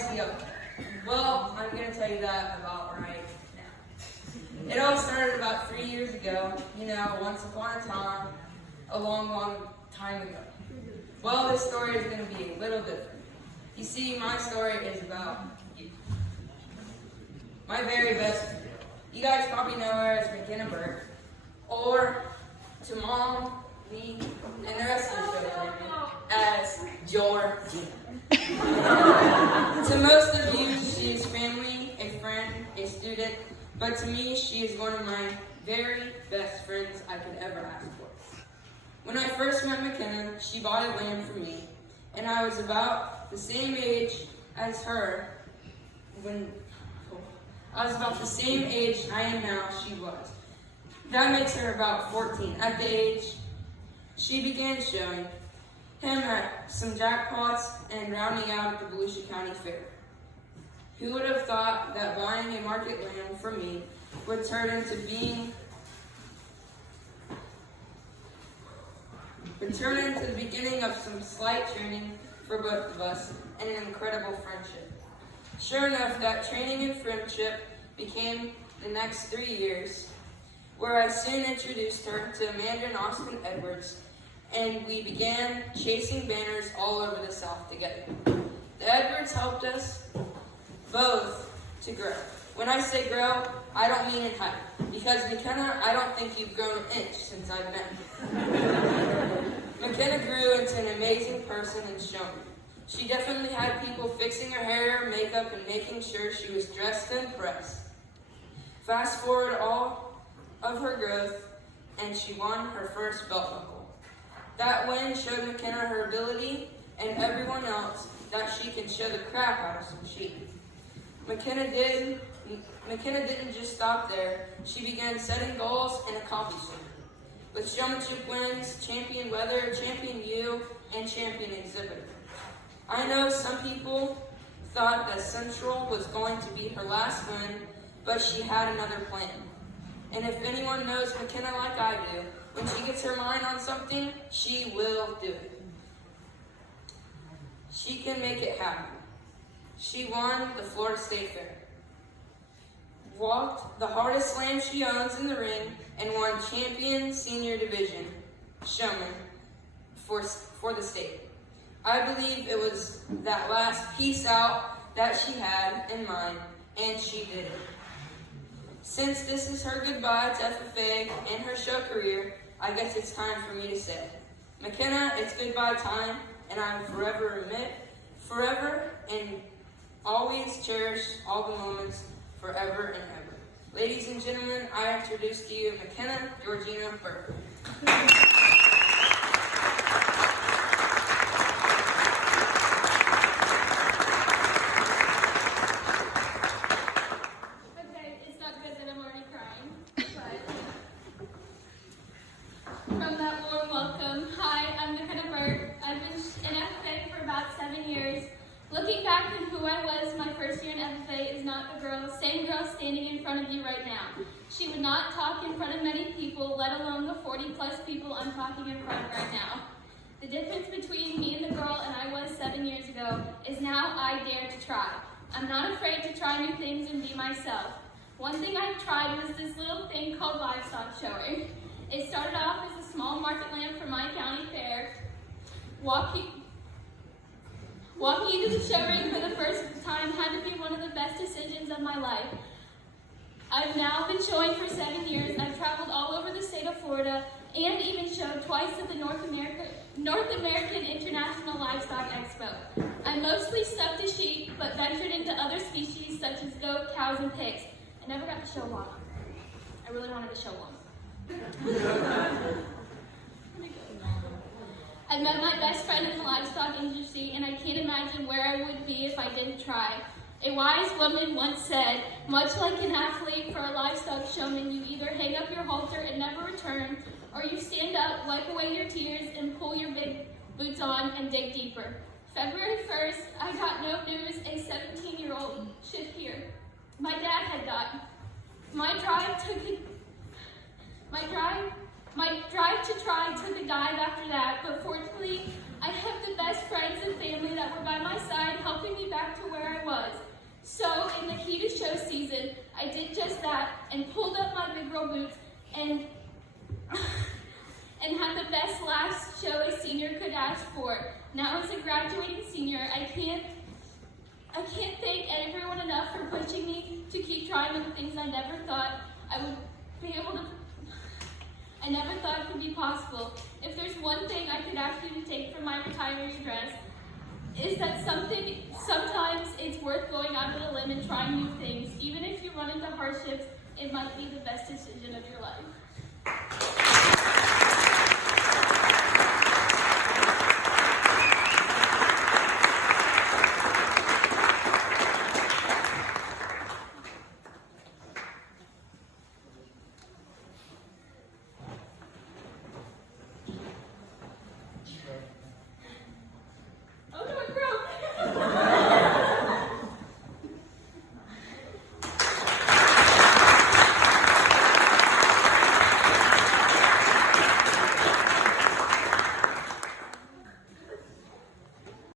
is he up? Well, I'm going to tell you that about right now. It all started about 3 years ago, once upon a time, a long, long time ago. Well, this story is going to be a little different. You see, my story is about you. My very best friend. You guys probably know her as McKenna Burke, or to Mom, me, and the rest of the show family as Georgina. To most of you, she is family, a friend, a student, but to me, she is one of my very best friends I could ever ask for. When I first met McKenna, she bought a lamb for me, and I was about the same age as her I am now, she was. That makes her about 14. At the age, she began showing him at some jackpots and rounding out at the Volusia County Fair. Who would have thought that buying a market lamb for me would turn into the beginning of some slight training for both of us and an incredible friendship. Sure enough, that training and friendship became the next 3 years, where I soon introduced her to Amanda and Austin Edwards, and we began chasing banners all over the South together. The Edwards helped us both to grow. When I say grow, I don't mean in height, because McKenna, I don't think you've grown an inch since I've met you. McKenna grew into an amazing person and showman. She definitely had people fixing her hair, makeup, and making sure she was dressed to impress. Fast forward all of her growth, and she won her first belt buckle. That win showed McKenna her ability and everyone else that she can show the crap out of some sheep. McKenna didn't just stop there. She began setting goals and accomplishing them. With showmanship wins, champion weather, champion you, and champion exhibitor. I know some people thought that Central was going to be her last win, but she had another plan. And if anyone knows McKenna like I do, when she gets her mind on something, she will do it. She can make it happen. She won the Florida State Fair, walked the hardest slam she owns in the ring, and won champion senior division showman for the state. I believe it was that last peace out that she had in mind, and she did it. Since this is her goodbye to FFA and her show career, I guess it's time for me to say, McKenna, it's goodbye time, and I will forever and always cherish all the moments forever and ever. Ladies and gentlemen, I introduce to you McKenna Georgina Burke. From that warm welcome. Hi, I'm McKenna Burke. I've been in FFA for about 7 years. Looking back at who I was my first year in FFA is not the same girl standing in front of you right now. She would not talk in front of many people, let alone the 40 plus people I'm talking in front of right now. The difference between me and the girl and I was 7 years ago is now I dare to try. I'm not afraid to try new things and be myself. One thing I tried was this little thing called livestock showing. It started off as a small market lamb for my county fair. Walking into the show ring for the first time had to be one of the best decisions of my life. I've now been showing for 7 years. I've traveled all over the state of Florida and even showed twice at the North American International Livestock Expo. I mostly stuck to sheep, but ventured into other species such as goat, cows, and pigs. I never got to show one. I really wanted to show one. I met my best friend in the livestock industry, and I can't imagine where I would be if I didn't try. A wise woman once said, much like an athlete, for a livestock showman, you either hang up your halter and never return, or you stand up, wipe away your tears, and pull your big boots on and dig deeper. February 1st, I got no news a 17-year-old should hear. My dad had died. My drive to try took a dive after that, but fortunately, I have the best friends and family that were by my side, helping me back to where I was. show season, I did just that and pulled up my big girl boots and had the best last show a senior could ask for. Now as a graduating senior, I can't thank everyone enough for pushing me to keep trying the things I never thought I would be able to. I never thought it could be possible. If there's one thing I could ask you to take from my retiree dress, is that sometimes it's worth going out on a limb and trying new things. Even if you run into hardships, it might be the best decision of your life.